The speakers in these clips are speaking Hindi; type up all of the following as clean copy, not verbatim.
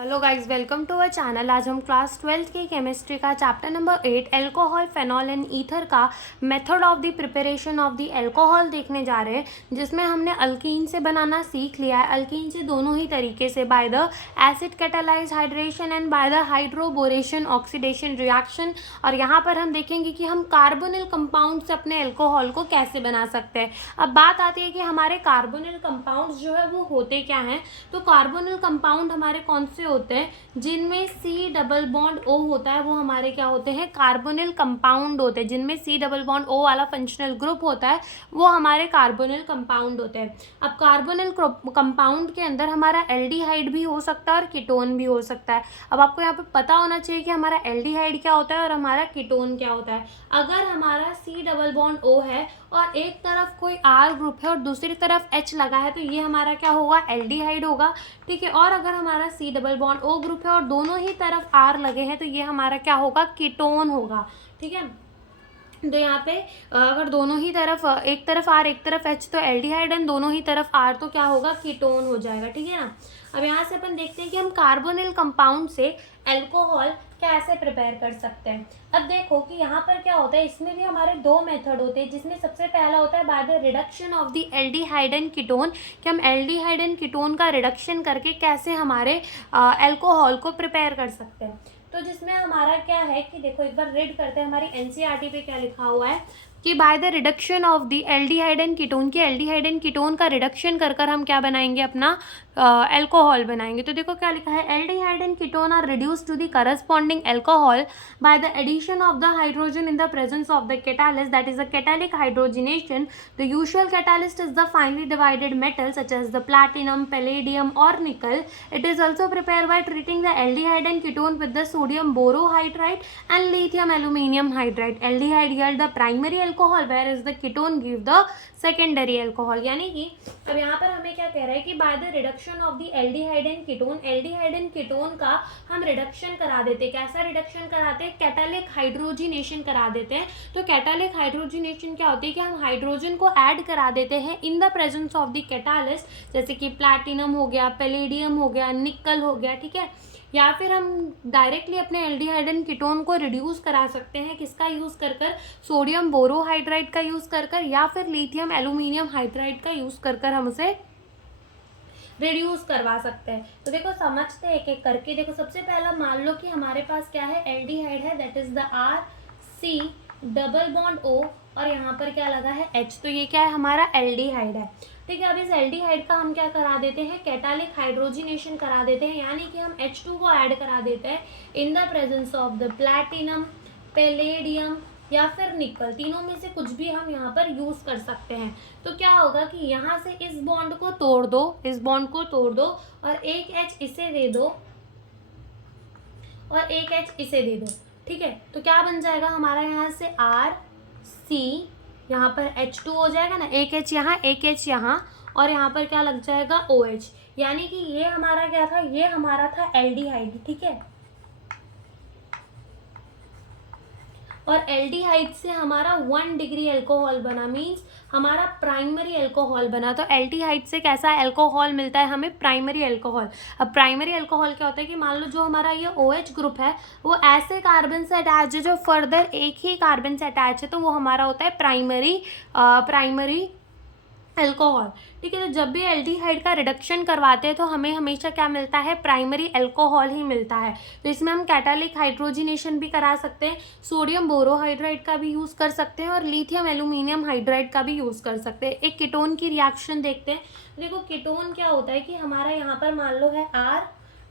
Hello guys, welcome to our channel. आज हम क्लास 12th की केमिस्ट्री का chapter number 8 alcohol, phenol and ether का method of the preparation of the alcohol देखने जा रहे हैं, जिसमें हमने अल्कीन से बनाना सीख लिया है। अल्कीन से दोनों ही तरीके से, by the acid catalyse hydration and by the hydroboration oxidation reaction. और यहाँ पर हम देखेंगे कि हम कार्बोनिल कंपाउंड से अपने एल्कोहल को कैसे बना सकते हैं। अब बात आती है कि हमारे कार्बोनिल कंपाउंड्स जो है वो होते क्या हैं। तो कार्बोनिल कंपाउंड हमारे कौन से होते हैं? जिनमें सी डबल बॉन्ड ओ होता है वो हमारे क्या होते हैं? कार्बोनिल कंपाउंड होते हैं। जिनमें सी डबल बॉन्ड ओ वाला फंक्शनल ग्रुप होता है वो हमारे कार्बोनिल कंपाउंड होते हैं। अब कार्बोनिल कंपाउंड के अंदर हमारा एल्डिहाइड भी हो सकता है और कीटोन भी हो सकता है। अब आपको यहाँ पे पता होना चाहिए कि हमारा एल्डिहाइड क्या होता है और हमारा कीटोन क्या होता है। अगर हमारा सी डबल बॉन्ड ओ है और एक तरफ कोई आर ग्रुप है और दूसरी तरफ एच लगा है तो ये हमारा क्या होगा? एल्डिहाइड होगा। ठीक है। और अगर हमारा C double bond O group है और दोनों ही तरफ आर लगे हैं तो ये हमारा क्या होगा? कीटोन होगा। ठीक है। तो यहाँ पे अगर दोनों ही तरफ, एक तरफ आर एक तरफ एच, तो एल्डिहाइड एंड दोनों ही तरफ आर तो क्या होगा? कीटोन हो जाएगा। ठीक है ना। अब यहाँ से अपन देखते हैं कि हम कार्बोनिल कंपाउंड से एल्कोहल कैसे प्रिपेयर कर सकते हैं। अब देखो कि यहाँ पर क्या होता है, इसमें भी हमारे दो मेथड होते हैं, जिसमें सबसे पहला होता है by the reduction of the aldehyde and ketone, कि हम एल्डिहाइड एंड कीटोन का रिडक्शन करके कैसे हमारे एल्कोहल को प्रिपेयर कर सकते हैं। तो जिसमें हमारा क्या है कि देखो एक बार रीड करते हैं, हमारी एनसीईआरटी पे क्या लिखा हुआ है कि by the reduction of the aldehyde and ketone, की एल्डिहाइड एंड कीटोन का रिडक्शन कर हम क्या बनाएंगे? अपना एल्कोहल बनाएंगे। तो देखो क्या लिखा है, aldehyde and ketone are reduce to the corresponding alcohol by the addition of the hydrogen in the presence of the catalyst, that is the catalytic hydrogenation. The usual catalyst is the finally divided metal such as the platinum, palladium और nickel. It is also prepared by treating the aldehyde and ketone with the sodium borohydride and lithium aluminium hydride. Aldehyde yield the primary alcohol whereas the ketone give the secondary alcohol. यानी कि अब यहाँ पर हमें क्या कह रहा है कि by the reduction of the aldehyde and ketone, aldehyde and ketone का हम रिडक्शन करा देते हैं। कैसा रिडक्शन कराते हैं? कैटालिक हाइड्रोजिनेशन करा देते हैं। तो कैटालिक हाइड्रोजिनेशन क्या होती है कि हम हाइड्रोजन को ऐड करा देते हैं इन the presence of the catalyst, जैसे कि प्लैटिनम हो गया, पैलेडियम हो गया, निकल हो गया। ठीक है। या फिर हम डायरेक्टली अपने एल्डिहाइड एंड कीटोन को रिड्यूस करा सकते हैं, किसका यूज़ कर? सोडियम बोरोहाइड्राइड का यूज़ कर या फिर लिथियम एल्यूमिनियम हाइड्राइड का यूज़ कर हम उसे रिड्यूस करवा सकते हैं। तो देखो समझते हैं एक एक करके। देखो सबसे पहला मान लो कि हमारे पास क्या है? एल्डिहाइड है, that is the R C double bond O और यहाँ पर क्या लगा है? एच। तो ये क्या है? हमारा एल्डिहाइड है। ठीक है। अब इस एल्डिहाइड का हम क्या करा देते हैं? कैटालिक हाइड्रोजिनेशन करा देते हैं, यानी कि हम H2 को ऐड करा देते हैं इन the presence of the platinum, palladium या फिर निकल। तीनों में से कुछ भी हम यहाँ पर यूज कर सकते हैं। तो क्या होगा कि यहाँ से इस बॉन्ड को तोड़ दो, इस बॉन्ड को तोड़ दो और एक H इसे दे दो और एक H इसे दे दो। ठीक है। तो क्या बन जाएगा हमारा? यहाँ से आर सी, यहाँ पर H2 हो जाएगा ना, एक H यहाँ एक H यहाँ और यहाँ पर क्या लग जाएगा? OH। यानी कि ये हमारा क्या था? ये हमारा था एल्डिहाइड। ठीक है। और एल्डिहाइड से हमारा 1 डिग्री एल्कोहल बना, मीन्स हमारा प्राइमरी एल्कोहल बना। तो एल्डिहाइड से कैसा एल्कोहल मिलता है हमें? Primary alcohol. अब प्राइमरी एल्कोहल क्या होता है कि मान लो जो हमारा ये OH ग्रुप है वो ऐसे कार्बन से अटैच है जो फर्दर एक ही कार्बन से अटैच है, तो वो हमारा होता है प्राइमरी एल्कोहल। ठीक है। तो जब भी एल्डिहाइड का रिडक्शन करवाते हैं तो हमें हमेशा क्या मिलता है? प्राइमरी एल्कोहल ही मिलता है। तो इसमें हम कैटालिक हाइड्रोजिनेशन भी करा सकते हैं, सोडियम बोरोहाइड्राइड का भी यूज़ कर सकते हैं और लिथियम एल्यूमिनियम हाइड्राइड का भी यूज़ कर सकते हैं। एक कीटोन की रिएक्शन देखते हैं। देखो कीटोन क्या होता है कि हमारा यहाँ पर मान लो है आर,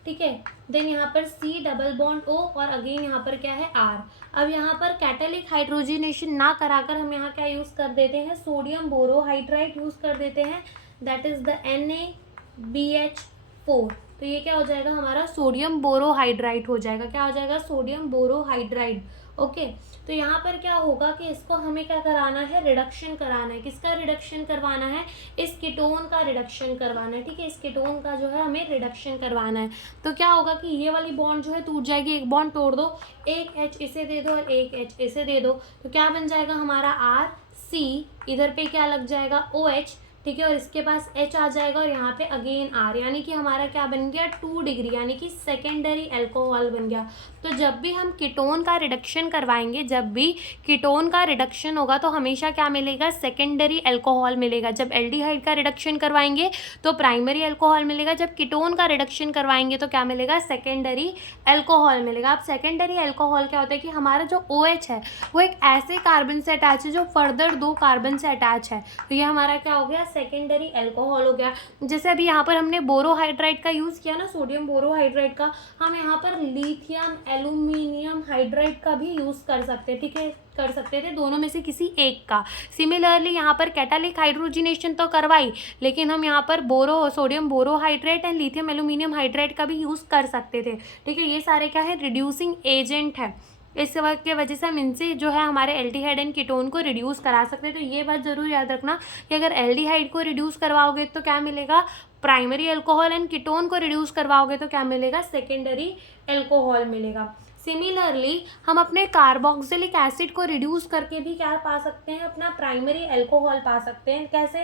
ठीक है, देन यहाँ पर सी डबल बॉन्ड ओ और अगेन यहाँ पर क्या है? आर। अब यहाँ पर कैटालिक हाइड्रोजिनेशन ना कराकर हम यहाँ क्या यूज़ कर देते हैं? सोडियम बोरोहाइड्राइड यूज़ कर देते हैं, दैट इज द NaBH4। तो ये क्या हो जाएगा? हमारा सोडियम बोरोहाइड्राइड हो जाएगा। क्या हो जाएगा? Sodium borohydride. ओके। तो यहाँ पर क्या होगा कि इसको हमें क्या कराना है? रिडक्शन कराना है। किसका रिडक्शन करवाना है? इस कीटोन का रिडक्शन करवाना है। ठीक है। इस कीटोन का जो है हमें रिडक्शन करवाना है। तो क्या होगा कि ये वाली बॉन्ड जो है टूट जाएगी, एक बॉन्ड तोड़ दो, एक H इसे दे दो और एक H इसे दे दो। तो क्या बन जाएगा हमारा? आर सी, इधर पे क्या लग जाएगा? OH। ठीक है, और इसके पास H आ जाएगा और यहाँ पे अगेन R, यानी कि हमारा क्या बन गया 2 डिग्री, यानी कि सेकेंडरी अल्कोहल बन गया। तो जब भी हम कीटोन का रिडक्शन करवाएंगे, जब भी कीटोन का रिडक्शन होगा तो हमेशा क्या मिलेगा, सेकेंडरी अल्कोहल मिलेगा। जब एल्डिहाइड का रिडक्शन करवाएंगे तो प्राइमरी अल्कोहल मिलेगा, जब कीटोन का रिडक्शन करवाएंगे तो क्या मिलेगा, सेकेंडरी अल्कोहल मिलेगा। अब सेकेंडरी अल्कोहल क्या होता है कि हमारा जो OH है वो एक ऐसे कार्बन से अटैच है जो फर्दर 2 कार्बन से अटैच है, तो ये हमारा क्या हो गया, सेकेंडरी अल्कोहल हो गया। जैसे अभी यहाँ पर हमने बोरोहाइड्राइड का यूज़ किया ना, सोडियम बोरोहाइड्राइड का, हम यहाँ पर लिथियम एल्यूमिनियम हाइड्राइड का भी यूज़ कर सकते हैं, ठीक है, कर सकते थे, दोनों में से किसी एक का। सिमिलरली यहाँ पर कैटालिक हाइड्रोजिनेशन तो करवाई, लेकिन हम यहाँ पर sodium borohydride and lithium aluminium hydride का भी यूज़ कर सकते थे, ठीक है। ये सारे क्या है, रिड्यूसिंग एजेंट है, इस वक्त की वजह से हम इनसे जो है हमारे एल्डिहाइड एंड कीटोन को रिड्यूस करा सकते हैं। तो ये बात ज़रूर याद रखना कि अगर एल्डिहाइड को रिड्यूस करवाओगे तो क्या मिलेगा, प्राइमरी अल्कोहल, एंड कीटोन को रिड्यूस करवाओगे तो क्या मिलेगा, सेकेंडरी अल्कोहल मिलेगा। सिमिलरली हम अपने कार्बोक्सिलिक एसिड को रिड्यूस करके भी क्या पा सकते हैं, अपना प्राइमरी अल्कोहल पा सकते हैं। कैसे,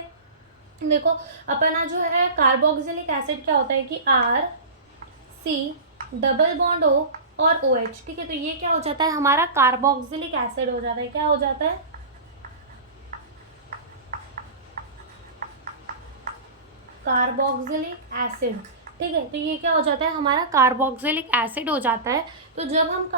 देखो अपना जो है कार्बोक्सिलिक एसिड क्या होता है कि RC डबल बॉन्ड O और OH, ठीक है, तो ये क्या हो जाता है, हमारा कार्बोक्सिलिक एसिड हो जाता है। क्या हो जाता है, कार्बोक्सिलिक एसिड, ठीक है, तो ये क्या हो जाता है, हमारा कार्बोक्सिलिक एसिड हो जाता है। तो जब हम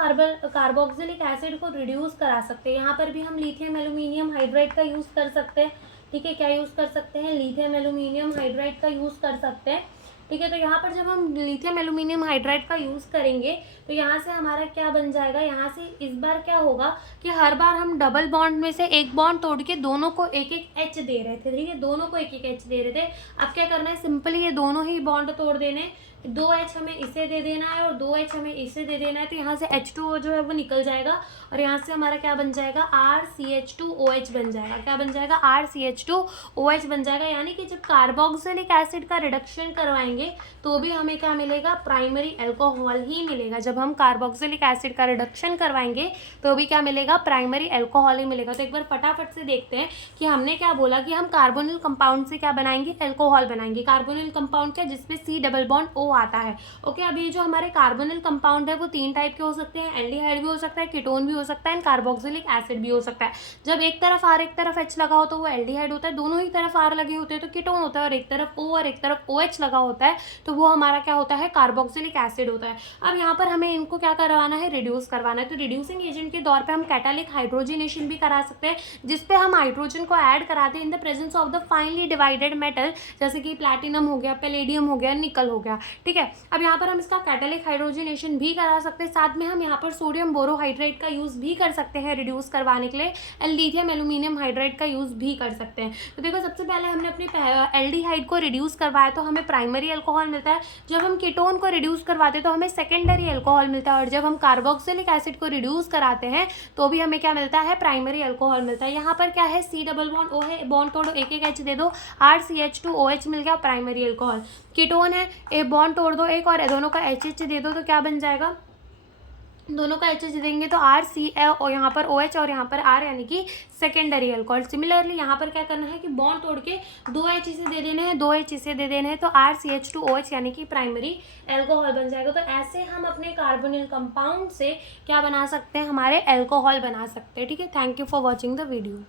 कार्बोक्सिलिक एसिड को रिड्यूस करा सकते हैं, यहाँ पर भी हम लिथियम एल्यूमिनियम हाइड्राइड का यूज़ कर सकते हैं, ठीक है, क्या यूज़ कर सकते हैं, लिथियम एल्यूमिनियम हाइड्राइड का यूज़ कर सकते हैं, ठीक है। तो यहाँ पर जब हम लिथियम एल्यूमिनियम हाइड्राइड का यूज़ करेंगे तो यहाँ से हमारा क्या बन जाएगा, यहाँ से इस बार क्या होगा कि हर बार हम डबल बॉन्ड में से एक बॉन्ड तोड़ के दोनों को एक एक H दे रहे थे, ठीक है, दोनों को एक एक H दे रहे थे। अब क्या करना है, सिंपली ये दोनों ही बॉन्ड तोड़ देने, 2H हमें इसे दे देना है और 2H हमें इसे दे देना है, तो यहाँ से H2O जो है वो निकल जाएगा और यहाँ से हमारा क्या बन जाएगा, RCH2OH बन जाएगा। क्या बन जाएगा, RCH2OH बन जाएगा। यानी कि जब कार्बोक्सिलिक एसिड का रिडक्शन करवाएंगे तो भी हमें क्या मिलेगा, प्राइमरी अल्कोहल ही मिलेगा। जब हम कार्बोक्सिलिक एसिड का रिडक्शन करवाएंगे तो भी क्या मिलेगा, प्राइमरी अल्कोहल ही मिलेगा। तो एक बार फटाफट से देखते हैं कि हमने क्या बोला कि हम कार्बोनिल कंपाउंड से क्या बनाएंगे, अल्कोहल बनाएंगे। कार्बोनिल कंपाउंड क्या, जिसमें C डबल बॉन्ड O आता है, ओके। अब ये जो हमारे कार्बोनिल कंपाउंड है वो 3 टाइप के हो सकते हैं, एल्डिहाइड भी हो सकता है, कीटोन भी हो सकता है, एंड कार्बोक्सिलिक एसिड भी हो सकता है। जब एक तरफ R एक तरफ H लगा हो तो वो एल्डिहाइड होता है, दोनों ही तरफ R लगे होते हैं तो कीटोन होता है, और एक तरफ O और एक तरफ OH लगा होता है तो वो हमारा क्या होता है, कार्बोक्सिलिक एसिड होता है। अब यहाँ पर हमें इनको क्या करवाना है, रिड्यूस करवाना है। तो रिड्यूसिंग एजेंट के तौर पर हम कैटालिक हाइड्रोजिनेशन भी करा सकते हैं, जिसपे हम हाइड्रोजन को ऐड कराते हैं इन the presence of the finally divided metal, जैसे कि प्लैटिनम हो गया, पैलेडियम हो गया, निकल हो गया, ठीक है। अब यहाँ पर हम इसका कैटालिक हाइड्रोजनेशन भी करा सकते हैं, साथ में हम यहाँ पर सोडियम बोरोहाइड्रेट का यूज़ भी कर सकते हैं रिड्यूस करवाने के लिए, एंड लिथियम एल्यूमिनियम हाइड्राइड का यूज़ भी कर सकते हैं। तो देखो सबसे पहले हमने अपनी एल्डिहाइड को रिड्यूस करवाया तो हमें प्राइमरी अल्कोहल मिलता है, जब हम कीटोन को रिड्यूस करवाते हैं तो हमें सेकेंडरी अल्कोहल मिलता है, और जब हम कार्बोक्सिलिक एसिड को रिड्यूस कराते हैं तो भी हमें क्या मिलता है, प्राइमरी अल्कोहल मिलता है। यहाँ पर क्या है, C डबल बॉन्ड O है, बॉन्ड तोड़ो, एक एक H दे दो, RCH2OH मिल गया, प्राइमरी अल्कोहल। कीटोन है, ए बॉन्ड तोड़ दो एक और दोनों का HH दे दो, तो क्या बन जाएगा, दोनों का HH देंगे तो RCl और यहाँ पर OH और यहाँ पर R, यानी कि सेकेंडरी अल्कोहल। सिमिलरली यहाँ पर क्या करना है कि बॉन्ड तोड़ के 2H इसे दे देने हैं, 2H इसे दे देने हैं, तो RCH2OH यानी कि प्राइमरी अल्कोहल बन जाएगा। तो ऐसे हम अपने कार्बोनिल कंपाउंड से क्या बना सकते हैं, हमारे अल्कोहल बना सकते हैं, ठीक है। Thank you for watching the video.